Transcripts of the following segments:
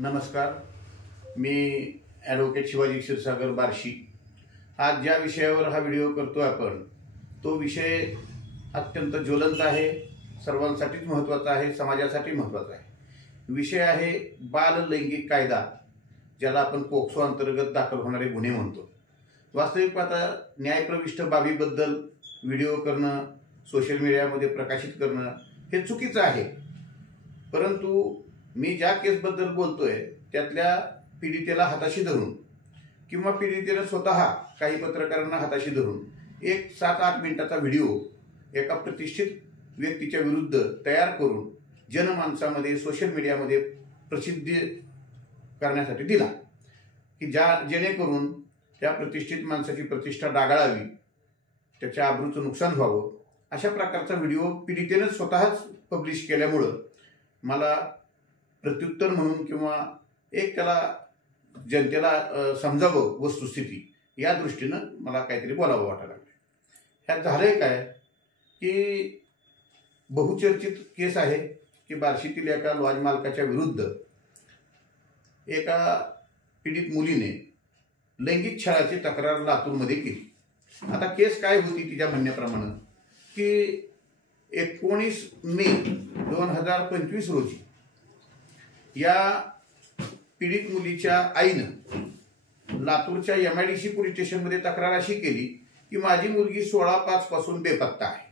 नमस्कार, मी ॲडव्होकेट शिवाजी क्षीरसागर बार्शी। आज ज्या विषयावर हा व्हिडिओ करतो आपण तो विषय अत्यंत ज्वलंत आहे, सर्वांसाठीच महत्त्वाचा आहे, समाजासाठी महत्त्वाचा आहे। विषय आहे बाल लैंगिक कायदा, ज्याला आपण पोक्सो अंतर्गत दाखल होणारे गुन्हे म्हणतो। वास्तविक पाहता न्यायप्रविष्ट बाबीबद्दल व्हिडिओ करणं, सोशल मीडियामध्ये प्रकाशित करणं हे चुकीचं आहे, परंतु मी ज्या केसबद्दल बोलतोय त्यातल्या पीडितेला हाताशी धरून किंवा पीडितेला स्वतः काही पत्रकारांना हाताशी धरून एक 7-8 मिनिटाचा व्हिडिओ एका प्रतिष्ठित व्यक्तीच्या विरुद्ध तयार करून जनमानसामध्ये सोशल मीडियामध्ये प्रसिद्धी करण्यासाठी दिला की जेणेकरून त्या प्रतिष्ठित माणसाची प्रतिष्ठा डागाळावी, त्याच्या आबरूचं नुकसान व्हावं। अशा प्रकारचा व्हिडिओ पीडितेनं स्वतःच पब्लिश केल्यामुळं मला प्रत्युत्तर म्हणून किंवा एक त्याला जनतेला समजावं वस्तुस्थिती या दृष्टीनं मला काहीतरी बोलावं वाटायला लागलं। ह्यात झालंय काय की बहुचर्चित केस आहे की बार्शीतील एका लॉज मालकाच्या विरुद्ध एका पीडित मुलीने लैंगिक छळाची तक्रार लातूरमध्ये केली। आता केस काय होती तिच्या म्हणण्याप्रमाणे की 19 मे 2025 रोजी या पीडित मुलीच्या आईनं लातूरच्या MIDC पोलीस स्टेशनमध्ये तक्रार अशी केली की माझी मुलगी 16/5 पासून बेपत्ता आहे।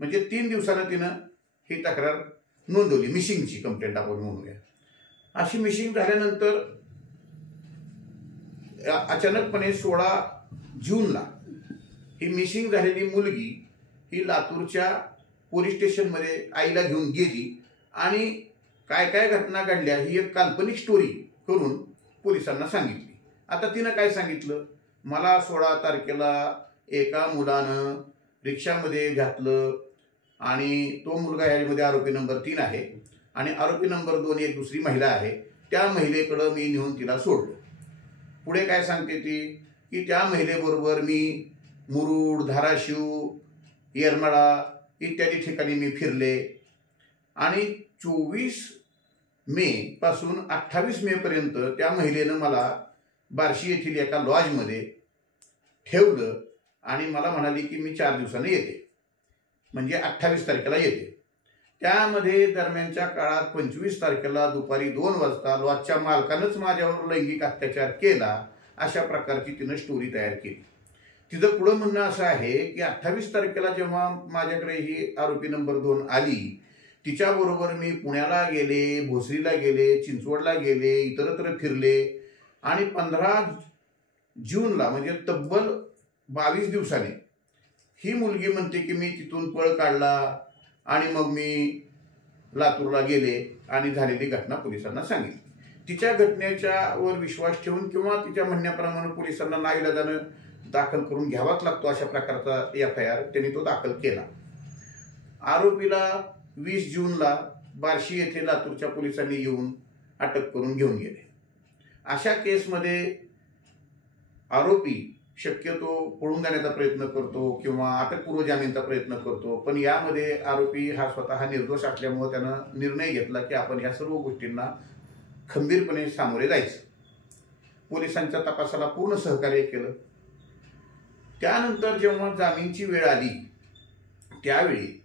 म्हणजे 3 दिवसानं तिनं ही तक्रार नोंदवली, मिसिंगची कंप्लेंट आपण म्हणूया। अशी मिसिंग झाल्यानंतर अचानकपणे 16 जूनला ही मिसिंग झालेली मुलगी ही लातूरच्या पोलीस स्टेशनमध्ये आईला घेऊन गेली आणि काय काय घटना घडल्या ही एक काल्पनिक स्टोरी करून पोलिसांना सांगितली। आता तिनं काय सांगितलं, मला 16 तारखेला एका मुलानं रिक्षामध्ये घातलं आणि तो मुलगा यामध्ये आरोपी नंबर 3 आहे आणि आरोपी नंबर 2 एक दुसरी महिला आहे, त्या महिलेकडं मी नेऊन तिला सोडलं। पुढे काय सांगते ती की त्या महिलेबरोबर मी मुरुड, धाराशिव, येरमाळा इत्यादी ठिकाणी मी फिरले आणि 24 मे पासून 28 मे पर्यंत त्या महिलेनं मला बार्शी येथील एका लॉजमध्ये ठेवलं आणि मला म्हणाली की मी 4 दिवसांनी येते, म्हणजे 28 तारखेला येते। त्यामध्ये दरम्यानच्या काळात 25 तारखेला दुपारी 2 वाजता लॉजच्या मालकानंच माझ्यावर लैंगिक अत्याचार केला, अशा प्रकारची तिनं स्टोरी तयार केली। तिचं पुढं म्हणणं असं आहे की 28 तारखेला जेव्हा माझ्याकडे ही आरोपी नंबर 2 आली, तिच्याबरोबर मी पुण्याला गेले, भोसरीला गेले, चिंचवडला गेले, इतरत्र फिरले आणि 15 जूनला म्हणजे तब्बल 22 दिवसाने ही मुलगी म्हणते की मी तिथून पळ काढला आणि मग मी लातूरला गेले आणि झालेली घटना पोलिसांना सांगितली। तिच्या घटनेच्या वर विश्वास ठेवून किंवा तिच्या म्हणण्याप्रमाणे पोलिसांना नाईलाजानं दाखल करून घ्यावाच लागतो अशा प्रकारचा FIR त्यांनी तो दाखल केला। आरोपीला 20 जूनला बार्शी येथे लातूरच्या पोलिसांनी येऊन अटक करून घेऊन गेले। अशा केसमध्ये आरोपी शक्यतो पळून जाण्याचा प्रयत्न करतो किंवा अटकपूर्व जामीनचा प्रयत्न करतो, पण यामध्ये आरोपी हा स्वतः निर्दोष असल्यामुळे त्यानं निर्णय घेतला की आपण या सर्व गोष्टींना खंबीरपणे सामोरे जायचं। पोलिसांच्या तपासाला पूर्ण सहकार्य केलं। त्यानंतर जेव्हा जामीनची वेळ आली त्यावेळी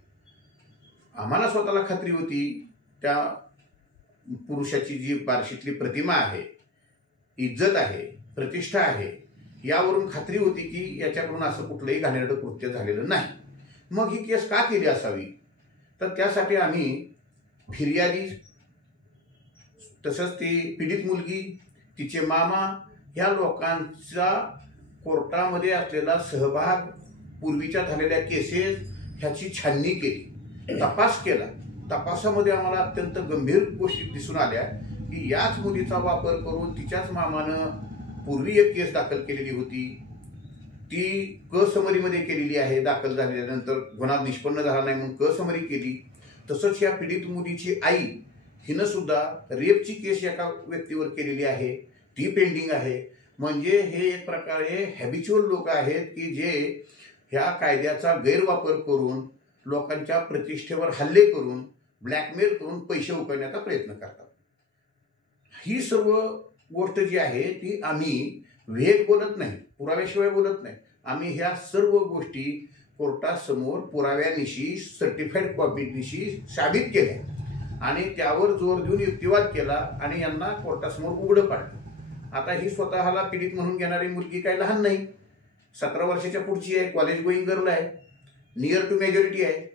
आम्हाला स्वतःला खात्री होती त्या पुरुषाची जी बार्शीतली प्रतिमा आहे, इज्जत आहे, प्रतिष्ठा आहे, यावरून खात्री होती की याच्याकडून असं कुठलंही घाणेरडं कृत्य झालेलं नाही। मग ही केस का केली असावी, तर त्यासाठी आम्ही फिर्यादी तसंच ती पीडित मुलगी, तिचे मामा ह्या लोकांचा कोर्टामध्ये असलेला सहभाग, पूर्वीच्या झालेल्या केसेस ह्याची छाननी केली, तपास केला। तपासामध्ये आम्हाला अत्यंत गंभीर गोष्टी दिसून आल्या की याच मुलीचा वापर करून तिच्याच मामानं पूर्वी एक केस दाखल केलेली होती, ती क-समरीमध्ये केलेली आहे, दाखल झाल्यानंतर गुन्हा निष्पन्न झाला नाही म्हणून क-समरी केली। तसंच या पीडित मुलीची आई हिनं सुद्धा रेपची केस एका व्यक्तीवर केलेली आहे, ती पेंडिंग आहे। म्हणजे हे एक प्रकारे हॅबिच्युअल लोक आहेत की जे ह्या कायद्याचा गैरवापर करून लोकांच्या प्रतिष्ठेवर हल्ले करून ब्लॅकमेल करून पैसे उकळण्याचा प्रयत्न करतात। ही सर्व गोष्ट जी आहे ती आम्ही वेग बोलत नाही, पुराव्याशिवाय बोलत नाही. आम्ही ह्या सर्व गोष्टी कोर्टासमोर पुराव्यानिशी सर्टिफाईड कॉपीनिशी साबित केल्या आणि त्यावर जोर देऊन युक्तिवाद केला आणि यांना कोर्टासमोर उघडं पाडलं. आता ही स्वतःला पीडित म्हणून घेणारी मुलगी काही लहान नाही, 17 वर्षाच्या पुढची आहे, कॉलेज गोईंग गर्ल आहे, नियर टू मेजॉरिटी आहे.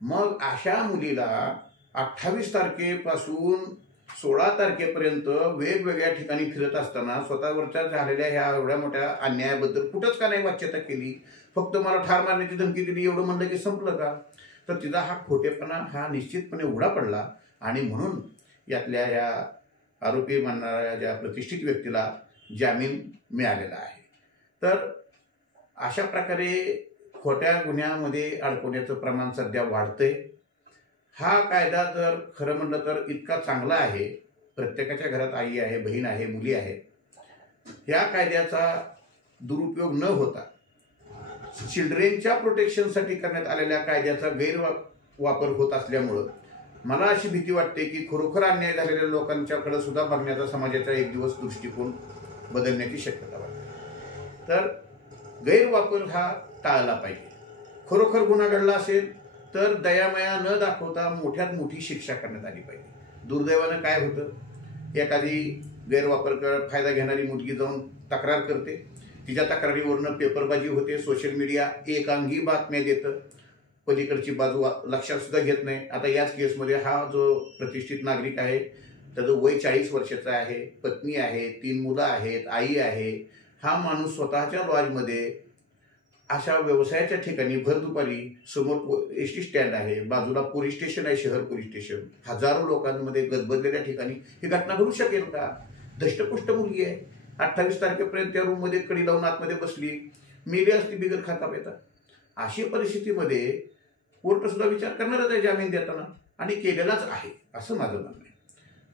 मग अशा मुलीला 28 तारखेपासून 16 तारखेपर्यंत वेगवेगळ्या ठिकाणी फिरत असताना स्वतःवरच्या झालेल्या ह्या एवढ्या मोठ्या अन्यायाबद्दल कुठंच का नाही वाच्यता केली, फक्त मला ठार मारण्याची धमकी दिली एवढं म्हणलं की संपलं का? तर तिचा हा खोटेपणा हा निश्चितपणे उघडा पडला आणि म्हणून यातल्या ह्या आरोपी म्हणणाऱ्या ज्या प्रतिष्ठित व्यक्तीला जामीन मिळालेला आहे. तर अशा प्रकारे खोट्या गुन्ह्यामध्ये अडकवण्याचं प्रमाण सध्या वाढतंय. हा कायदा जर खरं म्हणलं तर इतका चांगला आहे, प्रत्येकाच्या घरात आई आहे, बहीण आहे, मुली आहेत. ह्या कायद्याचा दुरुपयोग न होता चिल्ड्रेनच्या प्रोटेक्शनसाठी करण्यात आलेल्या कायद्याचा गैरवापर होत असल्यामुळं मला अशी भीती वाटते की खरोखर अन्याय झालेल्या लोकांच्याकडे सुद्धा बघण्याचा समाजाचा एक दिवस दृष्टिकोन बदलण्याची शक्यता वाटते. तर गैरवापर हा टाळला पाहिजे. खरोखर गुन्हा घडला असेल तर दयामया न दाखवता मोठ्यात मोठी शिक्षा करण्यात आली पाहिजे. दुर्दैवानं काय होतं, एखादी गैरवापर फायदा घेणारी मुलगी जाऊन तक्रार करते, तिच्या तक्रारीवरनं पेपरबाजी होते, सोशल मीडिया एकांगी बातम्या देतं, पलीकडची बाजू लक्षात सुद्धा घेत नाही. आता याच केसमध्ये हा जो प्रतिष्ठित नागरिक आहे त्याचं वय 40 वर्षाचा आहे, पत्नी आहे, 3 मुलं आहेत, आई आहे. हा माणूस स्वतःच्या लॉजमध्ये अशा व्यवसायाच्या ठिकाणी भर दुपारी समोर एसटी स्टँड आहे, बाजूला पोलीस स्टेशन आहे, शहर पोलीस स्टेशन, हजारो लोकांमध्ये गजबजलेल्या ठिकाणी ही घटना घडू शकेल का? धष्टपुष्ट मुलगी आहे, 28 तारखेपर्यंत त्या रूममध्ये कडी लावून आतमध्ये बसली, मेली असती बिगर खाता पेता. अशी परिस्थितीमध्ये कोर्ट सुद्धा विचार करणारच आहे जामीन देताना आणि केलेलाच आहे असं माझं म्हणणं आहे.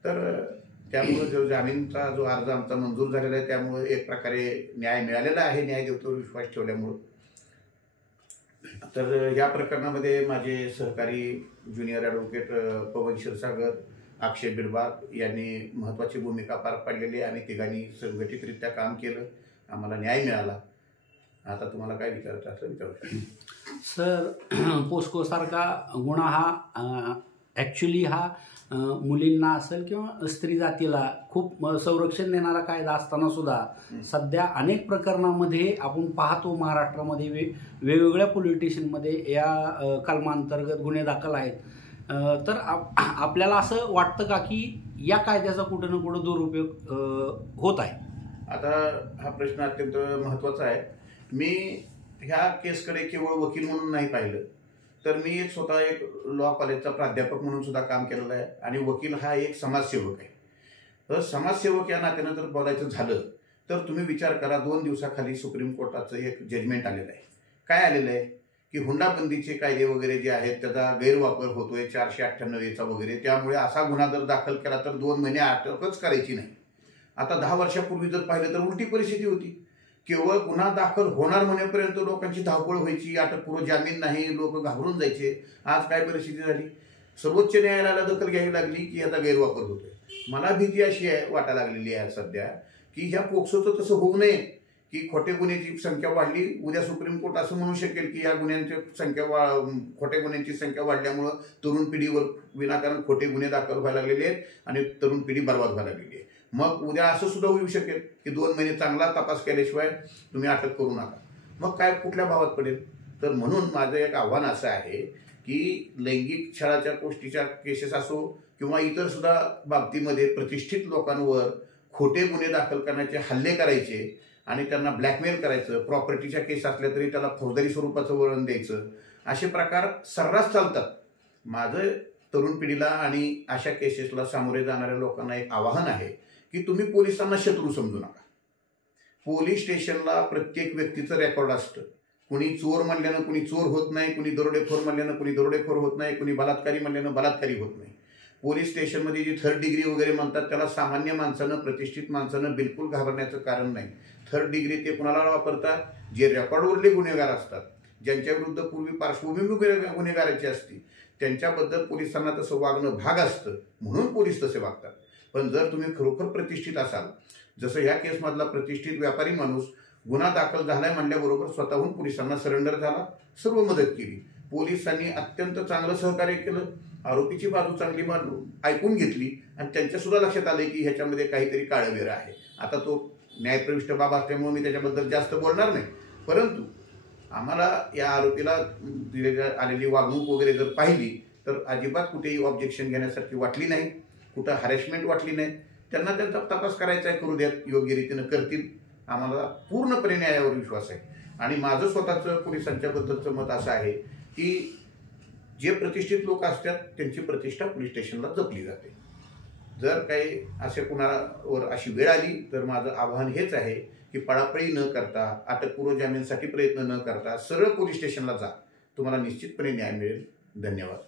तर त्यामुळे जो जामीनचा जो अर्ज आमचा मंजूर झालेला आहे त्यामुळे एक प्रकारे न्याय मिळालेला आहे, न्याय देवतो विश्वास ठेवल्यामुळं. तर या प्रकरणामध्ये माझे सहकारी ज्युनियर ॲडव्होकेट पवन क्षीरसागर, अक्षय बिडबाग यांनी महत्त्वाची भूमिका पार पाडलेली आणि तिघांनी संघटितरित्या काम केलं, आम्हाला न्याय मिळाला. आता तुम्हाला काय विचारायचं असं विचारू शकतो. सर, पोस्कोसारखा गुन्हा हा ॲक्च्युली हा मुलींना असेल किंवा स्त्री जातीला खूप संरक्षण देणारा कायदा असताना सुद्धा सध्या अनेक प्रकरणामध्ये आपण पाहतो महाराष्ट्रामध्ये वेगवेगळ्या पोलीस स्टेशनमध्ये या कलमांतर्गत गुन्हे दाखल आहेत. तर आपल्याला असं वाटतं का की या कायद्याचा कुठं ना कुठं दुरुपयोग होत आहे? आता हा प्रश्न अत्यंत महत्त्वाचा आहे. मी ह्या केसकडे केवळ वकील म्हणून नाही पाहिलं, तर मी स्वतः एक लॉ कॉलेजचा प्राध्यापक म्हणून सुद्धा काम केलेलं आहे आणि वकील हा एक समाजसेवक आहे. तर समाजसेवक या नात्यानं जर बोलायचं झालं तर तुम्ही विचार करा, 2 दिवसाखाली सुप्रीम कोर्टाचं एक जजमेंट आलेलं आहे. काय आलेलं आहे की हुंडाबंदीचे कायदे वगैरे जे आहेत त्याचा गैरवापर होतोय 498 वगैरे, त्यामुळे असा गुन्हा जर दाखल केला तर 2 महिने अटकच करायची नाही. आता 10 वर्षापूर्वी जर पाहिलं तर उलटी परिस्थिती होती. केवळ गुन्हा दाखल होणार म्हणेपर्यंत लोकांची धावपळ व्हायची, अटकपूर्व जामीन नाही, लोक घाबरून जायचे. आज काय परिस्थिती झाली, सर्वोच्च न्यायालयाला दखल घ्यावी लागली की याचा गैरवापर होतोय. मला भीती अशी आहे वाटायला लागलेली आहे सध्या की ह्या पोक्सोचं तसं होऊ नये की खोटे गुन्ह्याची संख्या वाढली, उद्या सुप्रीम कोर्ट असं म्हणू शकेल की या गुन्ह्यांची संख्या खोटे गुन्ह्यांची संख्या वाढल्यामुळं तरुण पिढीवर विनाकारण खोटे गुन्हे दाखल व्हायला लागलेले आहेत आणि तरुण पिढी बर्बाद व्हायला लागलेली आहे. मग उद्या असं सुद्धा होऊ शकेल की 2 महिने चांगला तपास केल्याशिवाय तुम्ही अटक करू नका. मग काय कुठल्या भावात पडेल? तर म्हणून माझं एक आव्हान असं आहे की लैंगिक छळाच्या गोष्टीच्या केसेस असो किंवा इतर सुद्धा बाबतीमध्ये प्रतिष्ठित लोकांवर खोटे गुन्हे दाखल करण्याचे, हल्ले करायचे आणि त्यांना ब्लॅकमेल करायचं, प्रॉपर्टीच्या केस असल्या तरी त्याला फौजदारी स्वरूपाचं वळण द्यायचं, असे प्रकार सर्रास चालतात. माझं तरुण पिढीला आणि अशा केसेसला सामोरे जाणाऱ्या लोकांना एक आवाहन आहे की तुम्ही पोलिसांना शत्रू समजू नका. पोलीस स्टेशनला प्रत्येक व्यक्तीचं रेकॉर्ड असतं. कुणी चोर म्हणल्यानं कुणी चोर होत नाही, कुणी दरोडेखोर म्हणल्यानं कुणी दरोडेखोर होत नाही, कुणी बलात्कारी म्हणल्यानं बलात्कारी होत नाही. पोलीस स्टेशनमध्ये जी 3rd डिग्री वगैरे म्हणतात त्याला सामान्य माणसानं, प्रतिष्ठित माणसानं बिलकुल घाबरण्याचं कारण नाही. 3rd डिग्री ते कुणाला वापरतात? जे रेकॉर्डवरले गुन्हेगार असतात, ज्यांच्या विरुद्ध पूर्वी पार्श्वभूमी गुन्हेगाराची असते, त्यांच्याबद्दल पोलिसांना तसं वागणं भाग असतं म्हणून पोलीस तसे वागतात. पण जर तुम्ही खरोखर प्रतिष्ठित असाल, जसं ह्या केसमधला प्रतिष्ठित व्यापारी माणूस गुन्हा दाखल झालाय म्हणल्याबरोबर स्वतःहून पोलिसांना सरेंडर झाला, सर्व मदत केली. पोलिसांनी अत्यंत चांगलं सहकार्य केलं, आरोपीची बाजू चांगली ऐकून घेतली आणि त्यांच्या सुद्धा लक्षात आले की ह्याच्यामध्ये काहीतरी काळवेर आहे. आता तो न्यायप्रविष्ट बाब असल्यामुळे मी त्याच्याबद्दल जास्त बोलणार नाही, परंतु आम्हाला या आरोपीला दिलेली आलेली वागणूक वगैरे जर पाहिली तर अजिबात कुठेही ऑब्जेक्शन घेण्यासारखी वाटली नाही, कुठं हॅरेसमेंट वाटली नाही. त्यांना त्यांचा तपास करायचा आहे, करू द्यात, योग्य रीतीनं करतील. आम्हाला पूर्णपणे न्यायावर विश्वास आहे. आणि माझं स्वतःचं पोलिसांच्याबद्दलचं मत असं आहे की जे प्रतिष्ठित लोक असतात त्यांची प्रतिष्ठा पोलीस स्टेशनला जपली जाते. जर काही असे कुणावर अशी वेळ आली तर माझं आव्हान हेच आहे की पळापळी न करता, अटकपूर्व जामीनसाठी प्रयत्न न करता सरळ पोलीस स्टेशनला जा, तुम्हाला निश्चितपणे न्याय मिळेल. धन्यवाद.